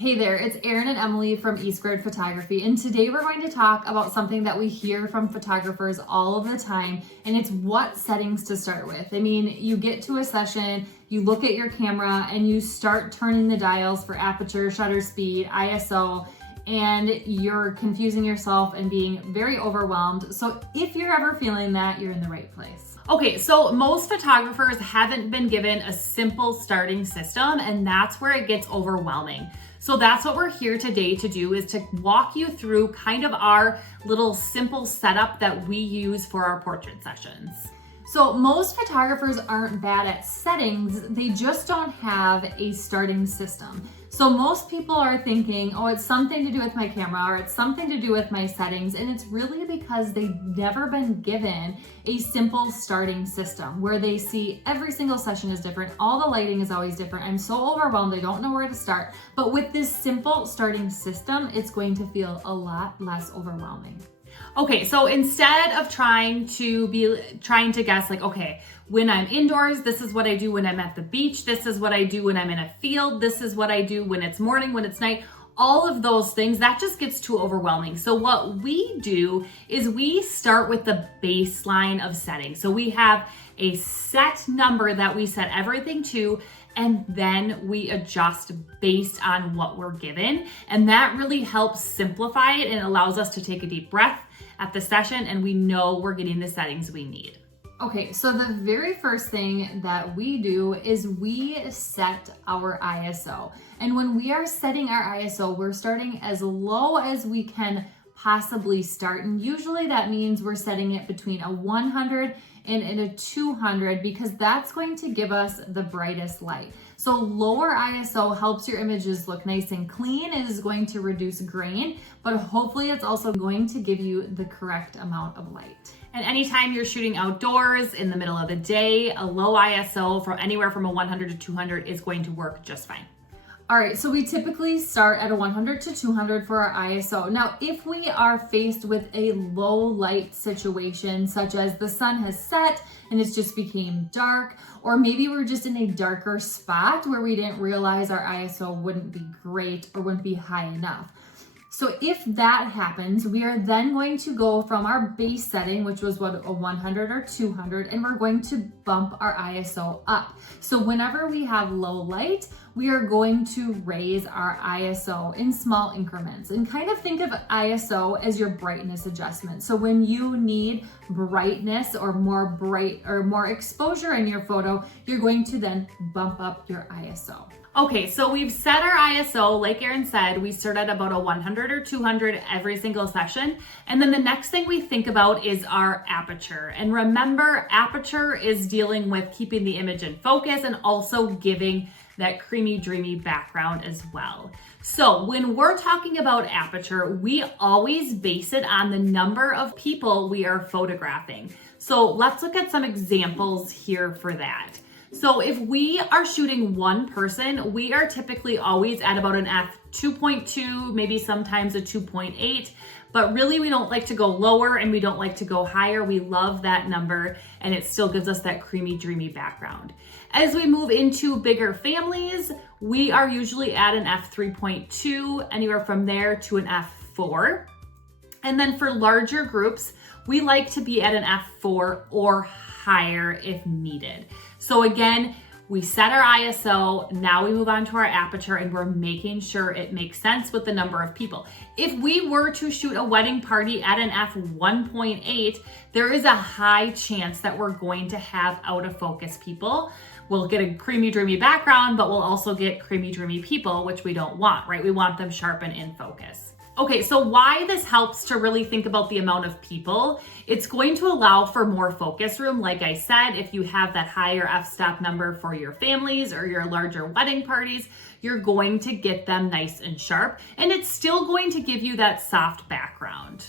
Hey there, it's Erin and Emily from E Squared Photography, and today we're going to talk about something that we hear from photographers all of the time, and it's what settings to start with. I mean, you get to a session, you look at your camera, and you start turning the dials for aperture, shutter speed, ISO, and you're confusing yourself and being very overwhelmed. So if you're ever feeling that, you're in the right place. Okay, so most photographers haven't been given a simple starting system, and that's where it gets overwhelming. So that's what we're here today to do, is to walk you through kind of our little simple setup that we use for our portrait sessions. So most photographers aren't bad at settings, they just don't have a starting system. So most people are thinking, oh, it's something to do with my camera or it's something to do with my settings, and it's really because they've never been given a simple starting system where they see every single session is different, all the lighting is always different. I'm so overwhelmed, I don't know where to start. But with this simple starting system, it's going to feel a lot less overwhelming. Okay, so instead of trying to guess like, okay, when I'm indoors, this is what I do when I'm at the beach, this is what I do when I'm in a field, this is what I do when it's morning, when it's night, all of those things, that just gets too overwhelming. So what we do is we start with the baseline of settings. So we have a set number that we set everything to, and then we adjust based on what we're given. And that really helps simplify it and allows us to take a deep breath at the session, and we know we're getting the settings we need. Okay, so the very first thing that we do is we set our ISO. And when we are setting our ISO, we're starting as low as we can possibly start. And usually that means we're setting it between a 100 and a 200 because that's going to give us the brightest light. So lower ISO helps your images look nice and clean. It is going to reduce grain, but hopefully it's also going to give you the correct amount of light. And anytime you're shooting outdoors in the middle of the day, a low ISO from anywhere from a 100 to 200 is going to work just fine. All right, so we typically start at a 100 to 200 for our ISO. Now, if we are faced with a low light situation, such as the sun has set and it's just became dark, or maybe we're just in a darker spot where we didn't realize our ISO wouldn't be great or wouldn't be high enough. So if that happens, we are then going to go from our base setting, which was what, a 100 or 200, and we're going to bump our ISO up. So whenever we have low light, we are going to raise our ISO in small increments, and kind of think of ISO as your brightness adjustment. So when you need brightness or more exposure in your photo, you're going to then bump up your ISO. Okay, so we've set our ISO, like Erin said, we start at about a 100 or 200 every single session. And then the next thing we think about is our aperture. And remember, aperture is dealing with keeping the image in focus and also giving that creamy, dreamy background as well. So when we're talking about aperture, we always base it on the number of people we are photographing. So let's look at some examples here for that. So if we are shooting one person, we are typically always at about an f2.2, maybe sometimes a 2.8, but really we don't like to go lower and we don't like to go higher. We love that number and it still gives us that creamy, dreamy background. As we move into bigger families, we are usually at an f3.2, anywhere from there to an f4. And then for larger groups, we like to be at an f4 or higher if needed. So again, we set our ISO, now we move on to our aperture and we're making sure it makes sense with the number of people. If we were to shoot a wedding party at an f1.8, there is a high chance that we're going to have out of focus people. We'll get a creamy, dreamy background, but we'll also get creamy, dreamy people, which we don't want, right? We want them sharp and in focus. Okay, so why this helps to really think about the amount of people, it's going to allow for more focus room. Like I said, if you have that higher f-stop number for your families or your larger wedding parties, you're going to get them nice and sharp, and it's still going to give you that soft background.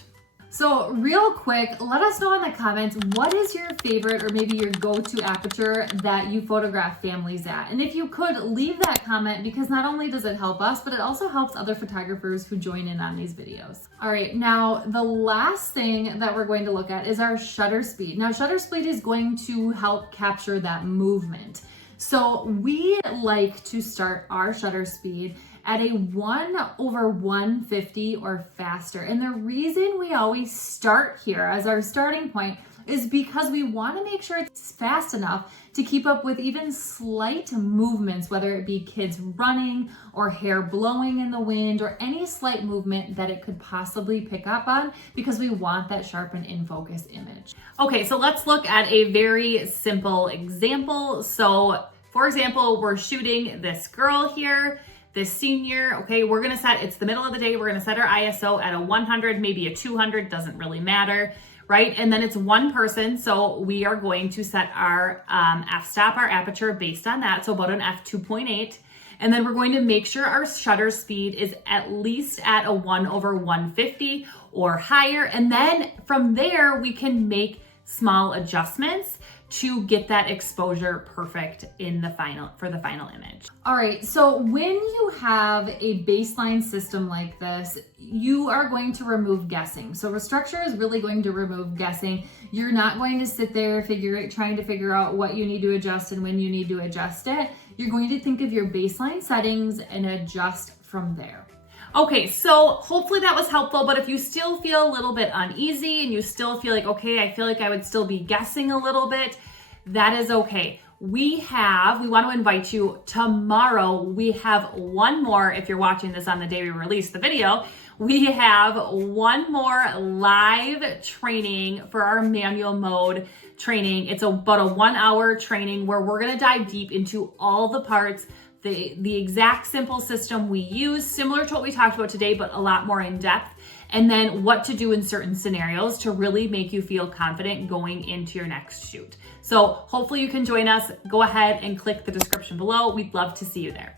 So real quick, let us know in the comments, what is your favorite or maybe your go-to aperture that you photograph families at? And if you could, leave that comment because not only does it help us, but it also helps other photographers who join in on these videos. All right, now the last thing that we're going to look at is our shutter speed. Now shutter speed is going to help capture that movement. So we like to start our shutter speed at a 1/150 or faster. And the reason we always start here as our starting point is because we want to make sure it's fast enough to keep up with even slight movements, whether it be kids running or hair blowing in the wind or any slight movement that it could possibly pick up on, because we want that sharp and in focus image. Okay, so let's look at a very simple example. So for example, we're shooting this girl here, this senior. Okay, we're gonna set, it's the middle of the day, we're gonna set our ISO at a 100, maybe a 200, doesn't really matter, right? And then it's one person, so we are going to set our f-stop, our aperture based on that, so about an f2.8. And then we're going to make sure our shutter speed is at least at a 1/150 or higher. And then from there, we can make small adjustments to get that exposure perfect in the final, for the final image. All right, so when you have a baseline system like this, you are going to remove guessing. So Restructure is really going to remove guessing. You're not going to sit there trying to figure out what you need to adjust and when you need to adjust it. You're going to think of your baseline settings and adjust from there. Okay, so hopefully that was helpful, but if you still feel a little bit uneasy and you still feel like, okay, I feel like I would still be guessing a little bit, that is okay. We want to invite you tomorrow. We have one more, if you're watching this on the day we release the video, we have one more live training for our manual mode training. It's about a 1-hour training where we're going to dive deep into all the parts, the exact simple system we use, similar to what we talked about today, but a lot more in depth, and then what to do in certain scenarios to really make you feel confident going into your next shoot. So hopefully you can join us. Go ahead and click the description below. We'd love to see you there.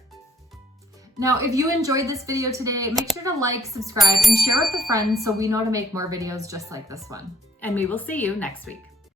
Now, if you enjoyed this video today, make sure to like, subscribe, and share with a friend so we know to make more videos just like this one. And we will see you next week.